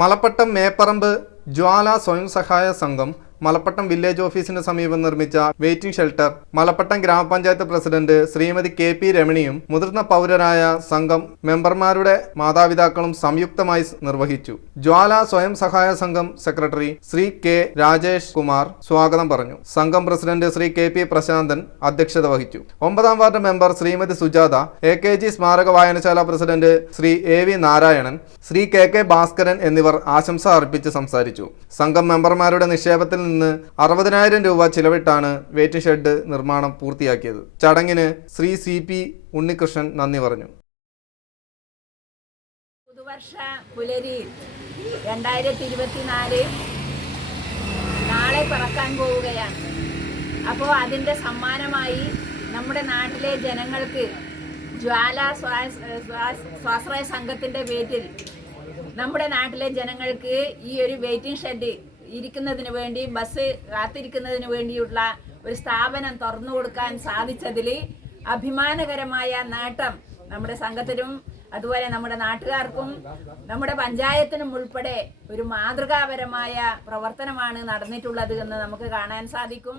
മലപ്പട്ടം മേപ്പറമ്പ് ജ്വാല സ്വയം സഹായ സംഘം മലപ്പട്ടം വില്ലേജ് ഓഫീസിന് സമീപം നിർമ്മിച്ച വെയിറ്റിംഗ് ഷെൽട്ടർ മലപ്പട്ടം ഗ്രാമപഞ്ചായത്ത് പ്രസിഡന്റ് ശ്രീമതി KP രമണിയും മുതിർന്ന പൗരരായ സംഘം മെമ്പർമാരുടെ മാതാപിതാക്കളും സംയുക്തമായി നിർവഹിച്ചു. ജ്വാല സ്വയം സഹായ സംഘം സെക്രട്ടറി ശ്രീ K രാജേഷ് കുമാർ സ്വാഗതം പറഞ്ഞു. സംഘം പ്രസിഡന്റ് ശ്രീ KP പ്രശാന്തൻ അധ്യക്ഷത വഹിച്ചു. 9ാം ward member Shrimati Sujatha, AKG സ്മാരക വായനശാല president Shri AV Narayanan, Shri KK Bhaskaran എന്നിവർ ആശംസ അർപ്പിച്ച് സംസാരിച്ചു. സംഘം മെമ്പർമാരുടെ നിക്ഷേപത്തിൽ നിന്ന് 60,000 രൂപ ചിലവിട്ടാണ് വെയിറ്റിംഗ് ഷെഡ് നിർമ്മാണം പൂർത്തിയാക്കിയത്. ചടങ്ങിന് ശ്രീ CP ഉണ്ണികൃഷ്ണൻ നന്ദി പറഞ്ഞു. പുതുവർഷ പുലരി 2024 നാളെ പിറക്കാൻ പോവുകയാണ്. അപ്പോൾ അതിൻ്റെ സമ്മാനമായി നമ്മുടെ നാട്ടിലെ ജനങ്ങൾക്ക് ജ്വാല സ്വാശ്രയ സംഘത്തിൻ്റെ പേരിൽ നമ്മുടെ നാട്ടിലെ ജനങ്ങൾക്ക് ഈ ഒരു വെയിറ്റിംഗ് ഷെഡ് ഇരിക്കുന്നതിന് വേണ്ടി, ബസ് കാത്തിരിക്കുന്നതിന് വേണ്ടിയുള്ള ഒരു സ്ഥാപനം തുറന്നു കൊടുക്കാൻ സാധിച്ചതിൽ അഭിമാനകരമായ നേട്ടം നമ്മുടെ സംഘത്തിനും അതുപോലെ നമ്മുടെ നാട്ടുകാർക്കും നമ്മുടെ പഞ്ചായത്തിനും ഉൾപ്പെടെ ഒരു മാതൃകാപരമായ പ്രവർത്തനമാണ് നടന്നിട്ടുള്ളത് എന്ന് നമുക്ക് കാണാൻ സാധിക്കും.